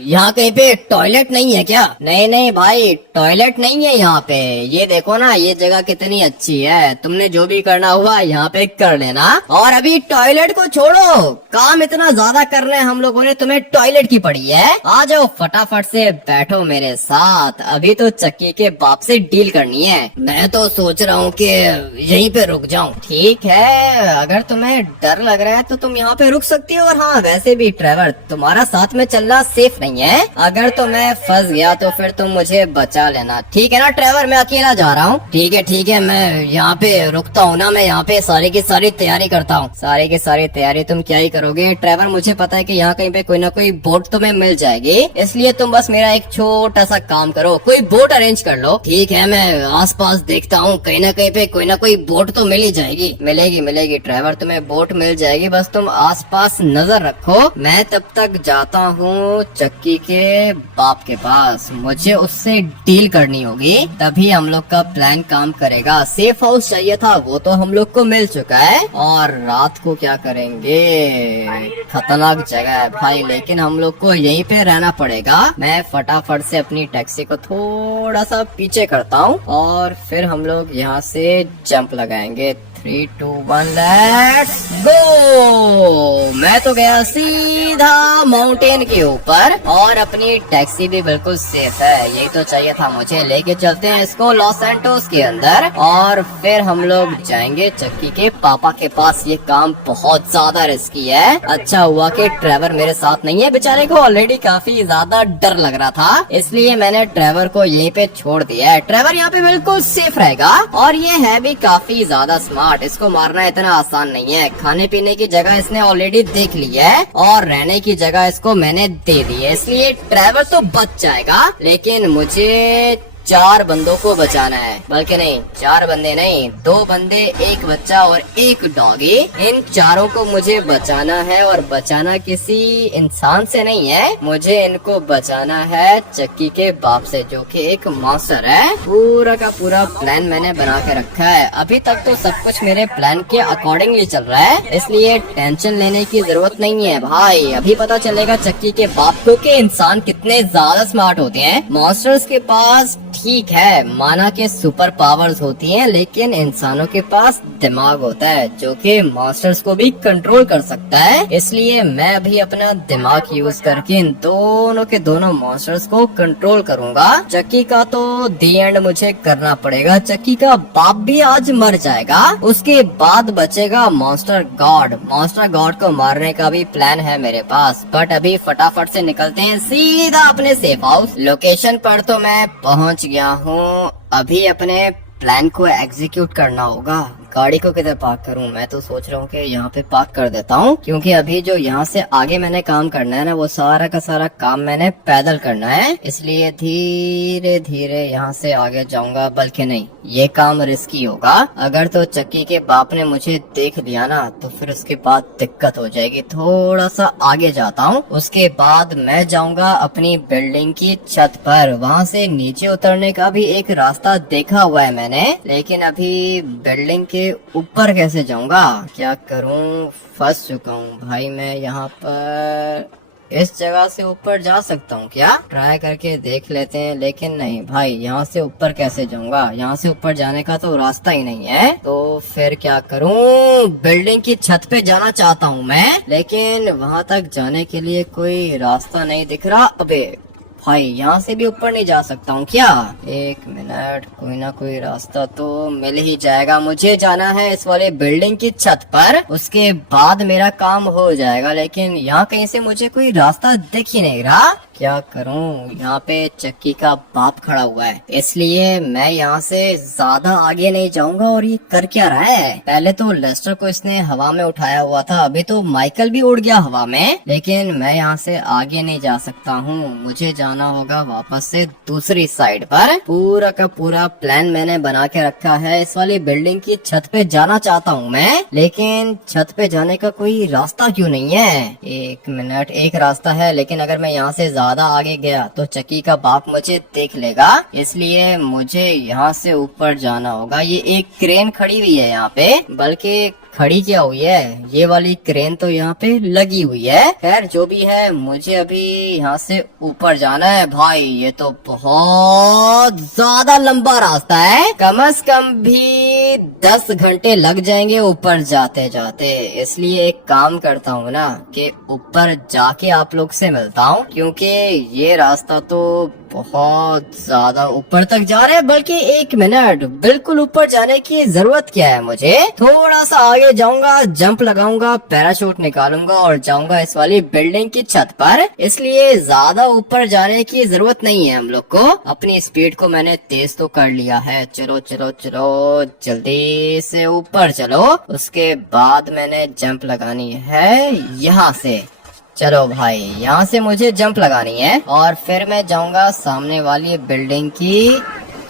यहाँ कहीं पे टॉयलेट नहीं है क्या? नहीं भाई टॉयलेट नहीं है यहाँ पे। ये देखो ना, ये जगह कितनी अच्छी है, तुमने जो भी करना हुआ यहाँ पे कर लेना। और अभी टॉयलेट को छोड़ो, काम इतना ज्यादा कर रहे हैं हम लोगों ने, तुम्हें टॉयलेट की पड़ी है। आ जाओ फटाफट से बैठो मेरे साथ, अभी तो चक्की के बाप से डील करनी है। मैं तो सोच रहा हूँ कि यहीं पे रुक जाऊँ। ठीक है, अगर तुम्हें डर लग रहा है तो तुम यहाँ पे रुक सकती हो। और हाँ वैसे भी ड्राइवर तुम्हारा साथ में चलना सेफ नहीं है, अगर तो मैं फंस गया तो फिर तुम मुझे बचा लेना। ठीक है ना ड्राइवर, मैं अकेला जा रहा हूँ। ठीक है मैं यहाँ पे रुकता हूँ ना, मैं यहाँ पे सारी की सारी तैयारी करता हूँ। सारी की सारी तैयारी तुम क्या ही करोगे ड्राइवर, मुझे पता है कि यहाँ कहीं पे कोई ना कोई बोट तुम्हें मिल जाएगी, इसलिए तुम बस मेरा एक छोटा सा काम करो, कोई बोट अरेंज कर लो। ठीक है मैं आसपास देखता हूँ, कहीं ना कहीं पे कोई ना कोई बोट तो मिल ही जाएगी। मिलेगी ड्राइवर, तुम्हें बोट मिल जाएगी, बस तुम आसपास नजर रखो। मैं तब तक जाता हूँ चक्की के बाप के पास, मुझे उससे डील करनी होगी, तभी हम लोग का प्लान काम करेगा। सेफ हाउस चाहिए था, वो तो हम लोग को मिल चुका है। और रात को क्या करेंगे? खतरनाक जगह है भाई, लेकिन हम लोग को यहीं पे रहना पड़ेगा। मैं फटाफट से अपनी टैक्सी को थोड़ा सा पीछे करता हूँ और फिर हम लोग यहाँ से जंप लगाएंगे। 3, 2, 1 लेट्स गो। मैं तो गया सीधा माउंटेन के ऊपर और अपनी टैक्सी भी बिल्कुल सेफ है। यही तो चाहिए था मुझे। लेके चलते हैं इसको लॉस सैंटोस के अंदर और फिर हम लोग जाएंगे चक्की के पापा के पास। ये काम बहुत ज्यादा रिस्की है। अच्छा हुआ कि ट्रेवर मेरे साथ नहीं है, बेचारे को ऑलरेडी काफी ज्यादा डर लग रहा था, इसलिए मैंने ट्रेवर को यहीं पे छोड़ दिया है। ट्रेवर यहाँ पे बिल्कुल सेफ रहेगा और ये है भी काफी ज्यादा स्मार्ट। इसको मारना इतना आसान नहीं है। खाने पीने की जगह इसने ऑलरेडी देख ली है और रहने की जगह इसको मैंने दे दी है, इसलिए ट्रेवर तो बच जाएगा। लेकिन मुझे 4 बंदों को बचाना है, बल्कि नहीं 4 बंदे नहीं, 2 बंदे, 1 बच्चा और 1 डॉगी। इन चारों को मुझे बचाना है और बचाना किसी इंसान से नहीं है, मुझे इनको बचाना है चक्की के बाप से, जो कि एक मॉन्स्टर है। पूरा का पूरा प्लान मैंने बना के रखा है। अभी तक तो सब कुछ मेरे प्लान के अकॉर्डिंगली चल रहा है, इसलिए टेंशन लेने की जरूरत नहीं है भाई। अभी पता चलेगा चक्की के बाप को कि इंसान कितने ज्यादा स्मार्ट होते हैं। मॉन्स्टर्स के पास ठीक है माना के सुपर पावर्स होती हैं, लेकिन इंसानों के पास दिमाग होता है जो कि मॉन्स्टर्स को भी कंट्रोल कर सकता है। इसलिए मैं अभी अपना दिमाग यूज करके इन दोनों के दोनों मॉन्स्टर्स को कंट्रोल करूंगा। चक्की का तो दी एंड मुझे करना पड़ेगा। चक्की का बाप भी आज मर जाएगा, उसके बाद बचेगा मॉन्स्टर गॉड। मॉन्स्टर गॉड को मारने का भी प्लान है मेरे पास, बट अभी फटाफट से निकलते हैं सीधा अपने सेफ हाउस। लोकेशन पर तो मैं पहुंच गया हूँ, अभी अपने प्लान को एग्जीक्यूट करना होगा। गाड़ी को किधर पार्क करूं? मैं तो सोच रहा हूँ कि यहाँ पे पार्क कर देता हूँ, क्योंकि अभी जो यहाँ से आगे मैंने काम करना है ना, वो सारा का सारा काम मैंने पैदल करना है, इसलिए धीरे धीरे यहाँ से आगे जाऊंगा। बल्कि नहीं, ये काम रिस्की होगा। अगर तो चक्की के बाप ने मुझे देख लिया ना, तो फिर उसके बाद दिक्कत हो जाएगी। थोड़ा सा आगे जाता हूँ, उसके बाद मैं जाऊंगा अपनी बिल्डिंग की छत पर। वहाँ से नीचे उतरने का भी एक रास्ता देखा हुआ है मैंने, लेकिन अभी बिल्डिंग के ऊपर कैसे जाऊंगा? क्या करूं? फंस चुका हूं भाई मैं यहाँ पर। इस जगह से ऊपर जा सकता हूँ क्या? ट्राई करके देख लेते हैं। लेकिन नहीं भाई, यहाँ से ऊपर कैसे जाऊंगा? यहाँ से ऊपर जाने का तो रास्ता ही नहीं है। तो फिर क्या करूँ? बिल्डिंग की छत पे जाना चाहता हूँ मैं, लेकिन वहाँ तक जाने के लिए कोई रास्ता नहीं दिख रहा। अबे भाई, यहाँ से भी ऊपर नहीं जा सकता हूँ क्या? 1 मिनट, कोई ना कोई रास्ता तो मिल ही जाएगा। मुझे जाना है इस वाले बिल्डिंग की छत पर, उसके बाद मेरा काम हो जाएगा। लेकिन यहाँ कहीं से मुझे कोई रास्ता दिख ही नहीं रहा। क्या करूं? यहाँ पे चक्की का बाप खड़ा हुआ है, इसलिए मैं यहाँ से ज्यादा आगे नहीं जाऊंगा। और ये कर क्या रहा है? पहले तो लेस्टर को इसने हवा में उठाया हुआ था, अभी तो माइकल भी उड़ गया हवा में। लेकिन मैं यहाँ से आगे नहीं जा सकता हूँ, मुझे जाना होगा वापस से दूसरी साइड पर। पूरा का पूरा प्लान मैंने बना के रखा है। इस वाली बिल्डिंग की छत पे जाना चाहता हूँ मैं, लेकिन छत पे जाने का कोई रास्ता क्यों नहीं है? 1 मिनट, एक रास्ता है, लेकिन अगर मैं यहाँ से ज्यादा आगे गया तो चक्की का बाप मुझे देख लेगा, इसलिए मुझे यहाँ से ऊपर जाना होगा। ये एक क्रेन खड़ी हुई है यहाँ पे, बल्कि खड़ी क्या हुई है, ये वाली क्रेन तो यहाँ पे लगी हुई है। खैर जो भी है, मुझे अभी यहाँ से ऊपर जाना है। भाई ये तो बहुत ज्यादा लंबा रास्ता है, कम से कम भी 10 घंटे लग जाएंगे ऊपर जाते जाते। इसलिए एक काम करता हूँ ना कि ऊपर जाके आप लोग से मिलता हूँ, क्योंकि ये रास्ता तो बहुत ज्यादा ऊपर तक जा रहे हैं। बल्कि 1 मिनट, बिल्कुल ऊपर जाने की जरूरत क्या है? मुझे थोड़ा सा आगे जाऊंगा, जंप लगाऊंगा, पैराशूट निकालूंगा और जाऊंगा इस वाली बिल्डिंग की छत पर। इसलिए ज्यादा ऊपर जाने की जरूरत नहीं है हम लोग को। अपनी स्पीड को मैंने तेज तो कर लिया है। चलो चलो चलो, जल्दी से ऊपर चलो। उसके बाद मैंने जंप लगानी है यहाँ से। चलो भाई, यहाँ से मुझे जंप लगानी है और फिर मैं जाऊंगा सामने वाली बिल्डिंग की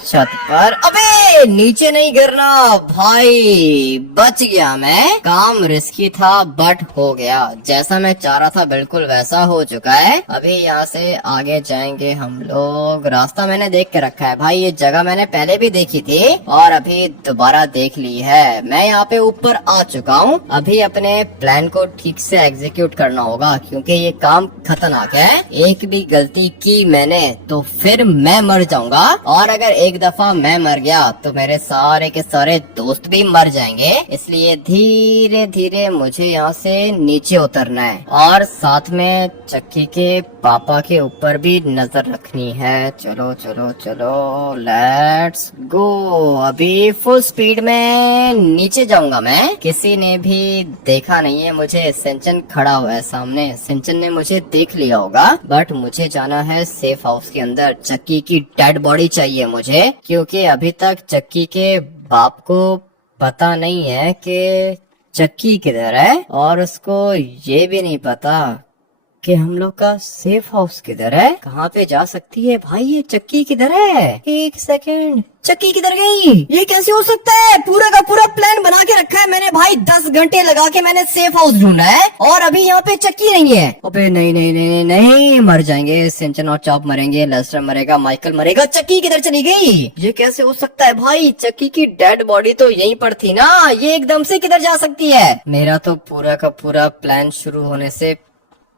छत पर। अबे नीचे नहीं गिरना भाई, बच गया मैं। काम रिस्की था बट हो गया, जैसा मैं चाह रहा था बिल्कुल वैसा हो चुका है। अभी यहाँ से आगे जाएंगे हम लोग। रास्ता मैंने देख के रखा है भाई, ये जगह मैंने पहले भी देखी थी और अभी दोबारा देख ली है। मैं यहाँ पे ऊपर आ चुका हूँ। अभी अपने प्लान को ठीक से एग्जीक्यूट करना होगा, क्योंकि ये काम खतरनाक है। एक भी गलती की मैंने तो फिर मैं मर जाऊंगा, और अगर एक दफा मैं मर गया तो तो मेरे सारे के सारे दोस्त भी मर जाएंगे, इसलिए धीरे धीरे मुझे यहाँ से नीचे उतरना है और साथ में चक्की के पापा के ऊपर भी नजर रखनी है। चलो चलो चलो, लेट्स गो। अभी फुल स्पीड में नीचे जाऊंगा मैं। किसी ने भी देखा नहीं है मुझे। सिंचन खड़ा हुआ है सामने, सिंचन ने मुझे देख लिया होगा, बट मुझे जाना है सेफ हाउस के अंदर। चक्की की डेड बॉडी चाहिए मुझे, क्योंकि अभी तक चक्की के बाप को पता नहीं है कि चक्की किधर है, और उसको ये भी नहीं पता कि हम लोग का सेफ हाउस किधर है। कहाँ पे जा सकती है भाई ये चक्की? किधर है? एक सेकेंड, चक्की किधर गई? ये कैसे हो सकता है? पूरा का पूरा प्लान बना के रखा है मैंने भाई। 10 घंटे लगा के मैंने सेफ हाउस ढूंढा है और अभी यहाँ पे चक्की नहीं है। अबे नहीं नहीं नहीं नहीं नहीं, मर जाएंगे। सिंचन और चॉप मरेंगे, लेस्टर मरेगा, माइकल मरेगा। चक्की किधर चली गई? ये कैसे हो सकता है भाई? चक्की की डेड बॉडी तो यहीं पर थी ना, ये एकदम से किधर जा सकती है? मेरा तो पूरा का पूरा प्लान शुरू होने से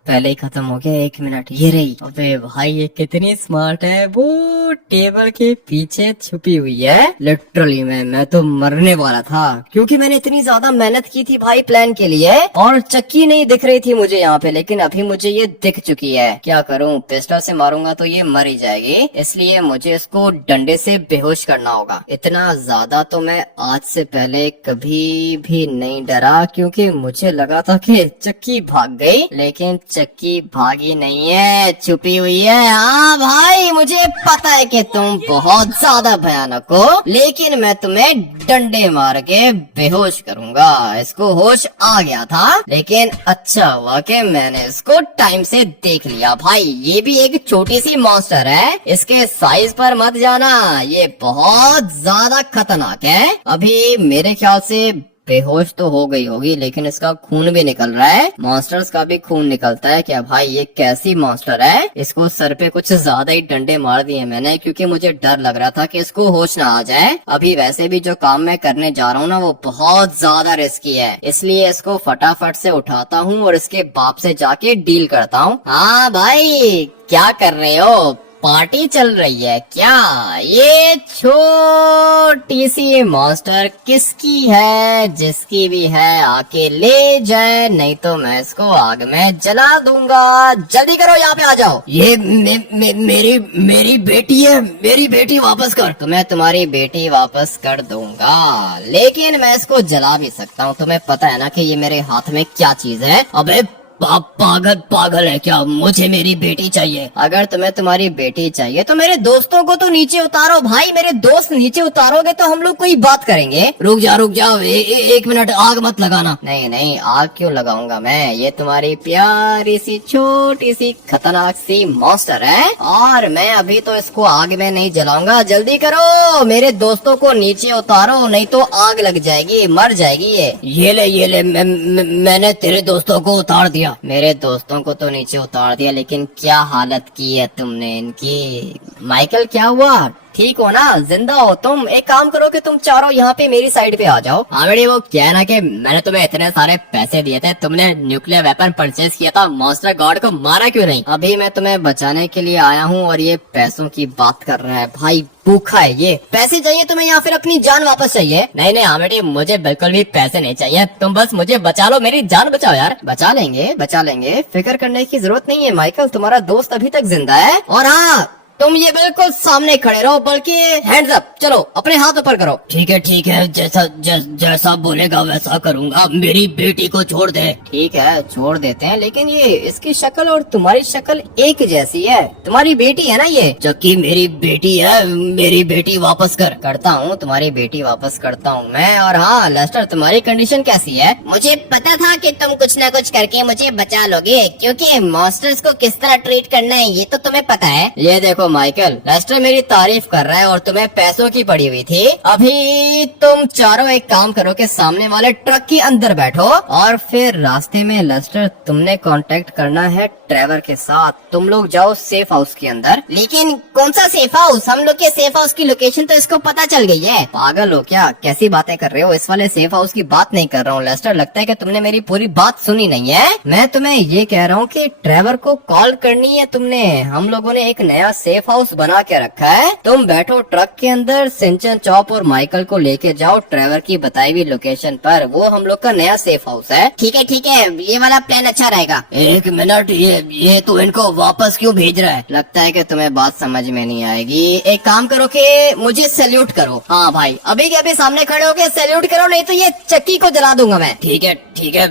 पहले ही खत्म हो गया। 1 मिनट, ये रही। अबे भाई ये कितनी स्मार्ट है, वो टेबल के पीछे छुपी हुई है। लिटरली मैं तो मरने वाला था, क्योंकि मैंने इतनी ज्यादा मेहनत की थी भाई प्लान के लिए, और चक्की नहीं दिख रही थी मुझे यहाँ पे, लेकिन अभी मुझे ये दिख चुकी है। क्या करूँ? पिस्टल से मारूंगा तो ये मर ही जाएगी, इसलिए मुझे इसको डंडे से बेहोश करना होगा। इतना ज्यादा तो मैं आज से पहले कभी भी नहीं डरा, क्योंकि मुझे लगा था कि चक्की भाग गई, लेकिन चक्की भागी नहीं है, छुपी हुई है। हाँ भाई, मुझे पता है कि तुम बहुत ज्यादा भयानक हो, लेकिन मैं तुम्हें डंडे मार के बेहोश करूंगा। इसको होश आ गया था, लेकिन अच्छा हुआ कि मैंने इसको टाइम से देख लिया। भाई ये भी एक छोटी सी मॉन्स्टर है, इसके साइज पर मत जाना, ये बहुत ज्यादा खतरनाक है। अभी मेरे ख्याल से बेहोश तो हो गई होगी, लेकिन इसका खून भी निकल रहा है। मॉन्स्टर्स का भी खून निकलता है क्या भाई? ये कैसी मॉन्स्टर है? इसको सर पे कुछ ज्यादा ही डंडे मार दिए मैंने, क्योंकि मुझे डर लग रहा था कि इसको होश ना आ जाए। अभी वैसे भी जो काम मैं करने जा रहा हूँ ना, वो बहुत ज्यादा रिस्की है, इसलिए इसको फटाफट से उठाता हूँ और इसके बाप से जाके डील करता हूँ। हाँ भाई, क्या कर रहे हो? पार्टी चल रही है क्या? ये छोटी सी मॉन्स्टर किसकी है? जिसकी भी है आके ले जाए, नहीं तो मैं इसको आग में जला दूंगा। जल्दी करो, यहाँ पे आ जाओ। ये मेरी बेटी है, मेरी बेटी वापस कर। तो मैं तुम्हारी बेटी वापस कर दूंगा, लेकिन मैं इसको जला भी सकता हूँ। तुम्हें पता है ना कि ये मेरे हाथ में क्या चीज है? अबे पागल है क्या? मुझे मेरी बेटी चाहिए। अगर तुम्हें तुम्हारी बेटी चाहिए तो मेरे दोस्तों को तो नीचे उतारो भाई। मेरे दोस्त नीचे उतारोगे तो हम लोग कोई बात करेंगे। रुक जाओ, 1 मिनट, आग मत लगाना। नहीं, आग क्यों लगाऊंगा मैं? ये तुम्हारी प्यारी सी छोटी सी खतरनाक सी मॉन्स्टर है, और मैं अभी तो इसको आग में नहीं जलाऊंगा। जल्दी करो, मेरे दोस्तों को नीचे उतारो, नहीं तो आग लग जाएगी, मर जाएगी ये ले, मैंने तेरे दोस्तों को उतार दिया। मेरे दोस्तों को तो नीचे उतार दिया, लेकिन क्या हालत की है तुमने इनकी। माइकल क्या हुआ? ठीक हो ना? जिंदा हो तुम? एक काम करो कि तुम चारों यहाँ पे मेरी साइड पे आ जाओ। हाँ बेटी, वो क्या है ना कि मैंने तुम्हें इतने सारे पैसे दिए थे, तुमने न्यूक्लियर वेपन परचेज किया था, मॉन्स्टर गॉड को मारा क्यों नहीं? अभी मैं तुम्हें बचाने के लिए आया हूँ, और ये पैसों की बात कर रहा है भाई। भूखा है ये। पैसे चाहिए तुम्हें या फिर अपनी जान वापस चाहिए? नहीं, हाँ बेटी, मुझे बिल्कुल भी पैसे नहीं चाहिए, तुम बस मुझे बचा लो, मेरी जान बचाओ यार। बचा लेंगे, फिक्र करने की जरूरत नहीं है माइकल, तुम्हारा दोस्त अभी तक जिंदा है। और हाँ, तुम ये बिल्कुल सामने खड़े रहो, बल्कि हैंड्स अप। चलो अपने हाथ ऊपर करो। ठीक है, जैसा बोलेगा वैसा करूंगा। मेरी बेटी को छोड़ दे। ठीक है, छोड़ देते हैं, लेकिन ये इसकी शक्ल और तुम्हारी शक्ल एक जैसी है। तुम्हारी बेटी है ना ये? चक्की मेरी बेटी है, मेरी बेटी वापस कर। करता हूँ, तुम्हारी बेटी वापस करता हूँ मैं। और हाँ लेस्टर, तुम्हारी कंडीशन कैसी है? मुझे पता था कि तुम कुछ न कुछ करके मुझे बचा लोगे, क्योंकि मॉन्स्टर्स को किस तरह ट्रीट करना है ये तो तुम्हें पता है। ये देखो माइकल, लेस्टर मेरी तारीफ कर रहा है और तुम्हें पैसों की पड़ी हुई थी। अभी तुम चारों एक काम करो कि सामने वाले ट्रक के अंदर बैठो, और फिर रास्ते में लेस्टर तुमने कांटेक्ट करना है ट्रेवर के साथ। तुम लोग जाओ सेफ हाउस के अंदर। लेकिन कौन सा सेफ हाउस? हम लोग के सेफ हाउस की लोकेशन तो इसको पता चल गई है। पागल हो क्या? कैसी बातें कर रहे हो? इस वाले सेफ हाउस की बात नहीं कर रहा हूँ लेस्टर, लगता है कि तुमने मेरी पूरी बात सुनी नहीं है। मैं तुम्हें ये कह रहा हूँ कि ट्रेवर को कॉल करनी है तुमने। हम लोगों ने एक नया सेफ सेफ हाउस बना के रखा है। तुम बैठो ट्रक के अंदर, सिंचन, चॉप और माइकल को लेके जाओ ट्रेवर की बताई हुई लोकेशन पर। वो हम लोग का नया सेफ हाउस है। ठीक है, ये वाला प्लान अच्छा रहेगा। एक मिनट, ये तो इनको वापस क्यों भेज रहा है? लगता है कि तुम्हें बात समझ में नहीं आएगी। एक काम करो कि मुझे सैल्यूट करो। हाँ भाई, अभी के अभी सामने खड़े होके सैल्यूट करो, नहीं तो ये चक्की को जला दूंगा मैं। ठीक है,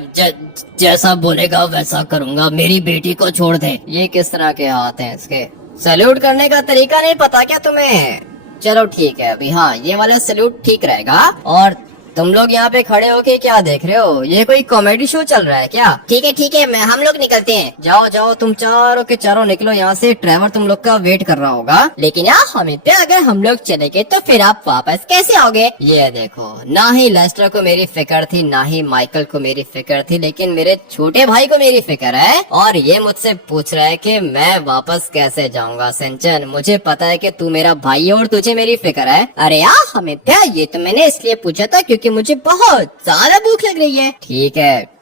जैसा बोलेगा वैसा करूंगा। मेरी बेटी को छोड़ दे। ये किस तरह के हाथ हैं इसके? सैल्यूट करने का तरीका नहीं पता क्या तुम्हें? चलो ठीक है, अभी हाँ ये वाला सैल्यूट ठीक रहेगा। और तुम लोग यहाँ पे खड़े होके क्या देख रहे हो? ये कोई कॉमेडी शो चल रहा है क्या? ठीक है, हम लोग निकलते हैं। जाओ तुम चारों के चारों निकलो यहाँ से। ट्रेवर तुम लोग का वेट कर रहा होगा। लेकिन यार हमें पे अगर हम लोग चले गए तो फिर आप वापस कैसे आओगे? ये देखो, ना ही लेस्टर को मेरी फिक्र थी, ना ही माइकल को मेरी फिक्र थी, लेकिन मेरे छोटे भाई को मेरी फिक्र है। और ये मुझसे पूछ रहा है कि मैं वापस कैसे जाऊंगा। सिंचन, मुझे पता है कि तू मेरा भाई है और तुझे मेरी फिक्र है। अरे यार हमें पे ये तो मैंने इसलिए पूछा था क्योंकि मुझे बहुत ज्यादा भूख लग रही है।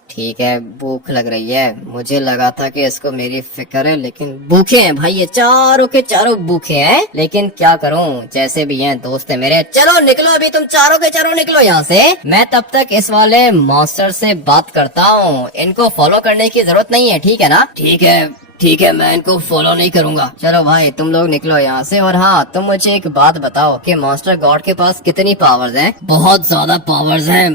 ठीक है, भूख लग रही है। मुझे लगा था कि इसको मेरी फिक्र है, लेकिन भूखे हैं भाई, ये चारों के चारों भूखे हैं। लेकिन क्या करूं, जैसे भी हैं दोस्त है मेरे। चलो निकलो, अभी तुम चारों के चारों निकलो यहाँ से। मैं तब तक इस वाले मॉन्स्टर से बात करता हूँ। इनको फॉलो करने की जरूरत नहीं है, ठीक है ना? ठीक है, मैं इनको फॉलो नहीं करूंगा। चलो भाई तुम लोग निकलो यहाँ से। और हाँ, तुम मुझे एक बात बताओ कि मॉन्स्टर गॉड के पास कितनी पावर्स हैं? बहुत ज्यादा पावर्स हैं।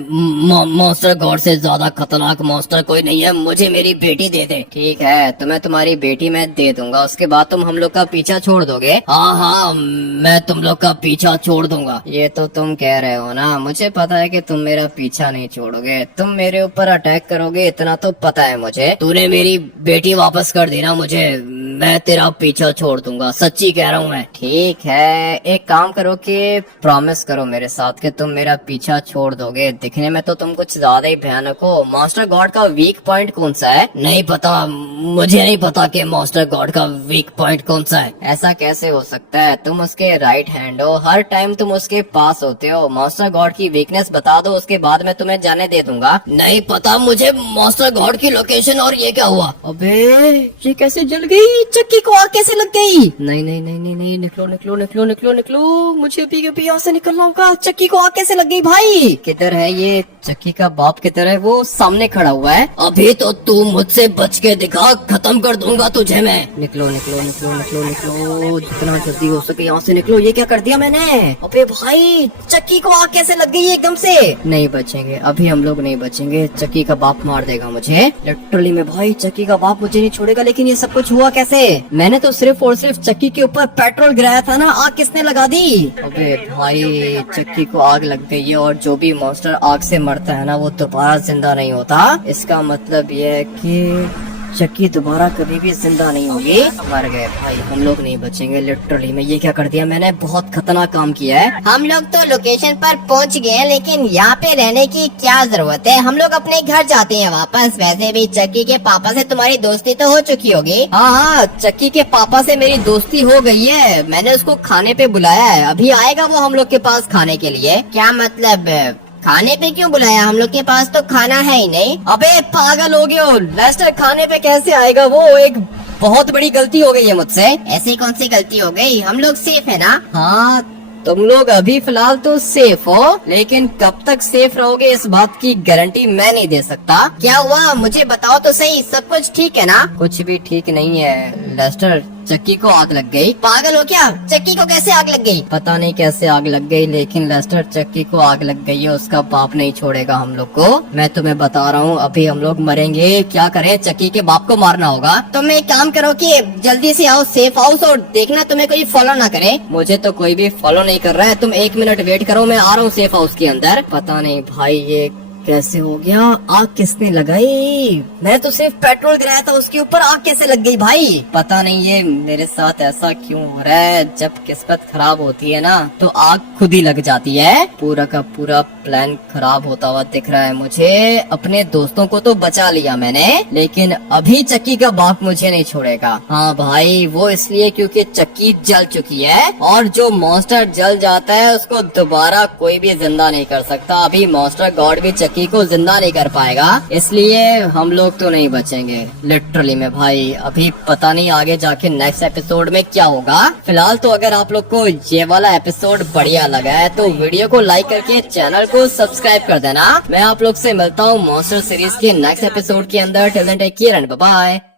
मॉन्स्टर गॉड से ज्यादा खतरनाक मॉन्स्टर कोई नहीं है। मुझे मेरी बेटी दे दे। ठीक है, तुम्हें तुम्हारी बेटी मैं दे दूंगा। उसके बाद तुम हम लोग का पीछा छोड़ दोगे? हाँ, मैं तुम लोग का पीछा छोड़ दूंगा। ये तो तुम कह रहे हो ना। मुझे पता है कि तुम मेरा पीछा नहीं छोड़ोगे। तुम मेरे ऊपर अटैक करोगे, इतना तो पता है मुझे। तूने मेरी बेटी वापस कर दी ना मुझे, मैं तेरा पीछा छोड़ दूंगा। सच्ची कह रहा हूँ मैं। ठीक है, एक काम करो कि प्रॉमिस करो मेरे साथ कि तुम मेरा पीछा छोड़ दोगे। दिखने में तो तुम कुछ ज्यादा ही भयानक हो। मॉन्स्टर गॉड का वीक पॉइंट कौन सा है? नहीं पता, मुझे नहीं पता कि मॉन्स्टर गॉड का वीक पॉइंट कौन सा है। ऐसा कैसे हो सकता है? तुम उसके राइट हैंड हो, हर टाइम तुम उसके पास होते हो। मॉन्स्टर गॉड की वीकनेस बता दो, उसके बाद मैं तुम्हें जाने दे दूंगा। नहीं पता मुझे मॉन्स्टर गॉड की लोकेशन। और ये क्या हुआ? अबे ये कैसे जल गई? चक्की को आग कैसे लग गई? नहीं, निकलो, मुझे अभी यहाँ से निकलना होगा। चक्की को आग कैसे लग गई भाई? किधर है ये? चक्की का बाप किधर है? वो सामने खड़ा हुआ है। अभी तो तू मुझसे बच के दिखा, खत्म कर दूंगा तुझे मैं। निकलो, जितना जल्दी हो सके यहाँ से निकलो। ये क्या कर दिया मैंने? अबे भाई, चक्की को आग कैसे लग गई एकदम से? नहीं बचेंगे, अभी हम लोग नहीं बचेंगे। चक्की का बाप मार देगा मुझे। लिटरली में भाई, चक्की का बाप मुझे नहीं छोड़ेगा। लेकिन ये सब कुछ हुआ कैसे? मैंने तो सिर्फ और सिर्फ चक्की के ऊपर पेट्रोल गिराया था ना। आग किसने लगा दी? अबे भाई, चक्की को आग लग गई है। और जो भी मॉन्स्टर आग से मरता है ना, वो दोबारा जिंदा नहीं होता। इसका मतलब ये है कि चक्की दोबारा कभी भी जिंदा नहीं होगी। मर गए भाई, हम लोग नहीं बचेंगे। लिटरली में ये क्या कर दिया मैंने? बहुत खतरनाक काम किया है। हम लोग तो लोकेशन पर पहुंच गए हैं, लेकिन यहाँ पे रहने की क्या जरूरत है? हम लोग अपने घर जाते हैं वापस। वैसे भी चक्की के पापा से तुम्हारी दोस्ती तो हो चुकी होगी। हाँ, चक्की के पापा से मेरी दोस्ती हो गई है। मैंने उसको खाने पे बुलाया है। अभी आएगा वो हम लोग के पास खाने के लिए। क्या मतलब? खाने पे क्यों बुलाया? हम लोग के पास तो खाना है ही नहीं। अबे पागल हो गए हो? लेस्टर खाने पे कैसे आएगा? वो एक बहुत बड़ी गलती हो गई है मुझसे। ऐसी कौन सी गलती हो गई? हम लोग सेफ है ना? हाँ, तुम लोग अभी फिलहाल तो सेफ हो, लेकिन कब तक सेफ रहोगे इस बात की गारंटी मैं नहीं दे सकता। क्या हुआ मुझे बताओ तो सही। सब कुछ ठीक है ना? कुछ भी ठीक नहीं है लेस्टर। चक्की को आग लग गई। पागल हो क्या? चक्की को कैसे आग लग गई? पता नहीं कैसे आग लग गई, लेकिन लेस्टर चक्की को आग लग गई है। उसका बाप नहीं छोड़ेगा हम लोग को। मैं तुम्हें बता रहा हूँ, अभी हम लोग मरेंगे। क्या करें? चक्की के बाप को मारना होगा। तुम एक काम करो कि जल्दी से आओ सेफ हाउस, और देखना तुम्हें कोई फॉलो ना करे। मुझे तो कोई भी फॉलो नहीं कर रहा है। तुम 1 मिनट वेट करो, मैं आ रहा हूँ सेफ हाउस के अंदर। पता नहीं भाई ये कैसे हो गया? आग किसने लगाई? मैं तो सिर्फ पेट्रोल गिराया था, उसके ऊपर आग कैसे लग गई भाई? पता नहीं ये मेरे साथ ऐसा क्यों हो रहा है। जब किस्मत खराब होती है ना, तो आग खुद ही लग जाती है। पूरा का पूरा प्लान खराब होता हुआ दिख रहा है मुझे। अपने दोस्तों को तो बचा लिया मैंने, लेकिन अभी चक्की का बाप मुझे नहीं छोड़ेगा। हाँ भाई, वो इसलिए क्योंकि चक्की जल चुकी है, और जो मॉन्स्टर जल जाता है उसको दोबारा कोई भी जिंदा नहीं कर सकता। अभी मॉन्स्टर गॉड भी चक्की चक्की को जिंदा नहीं कर पाएगा, इसलिए हम लोग तो नहीं बचेंगे लिटरली में भाई। अभी पता नहीं आगे जाके नेक्स्ट एपिसोड में क्या होगा। फिलहाल तो अगर आप लोग को ये वाला एपिसोड बढ़िया लगा है तो वीडियो को लाइक करके चैनल को सब्सक्राइब कर देना। मैं आप लोग से मिलता हूँ मॉन्स्टर सीरीज के नेक्स्ट एपिसोड के अंदर। Till then take care and bye bye.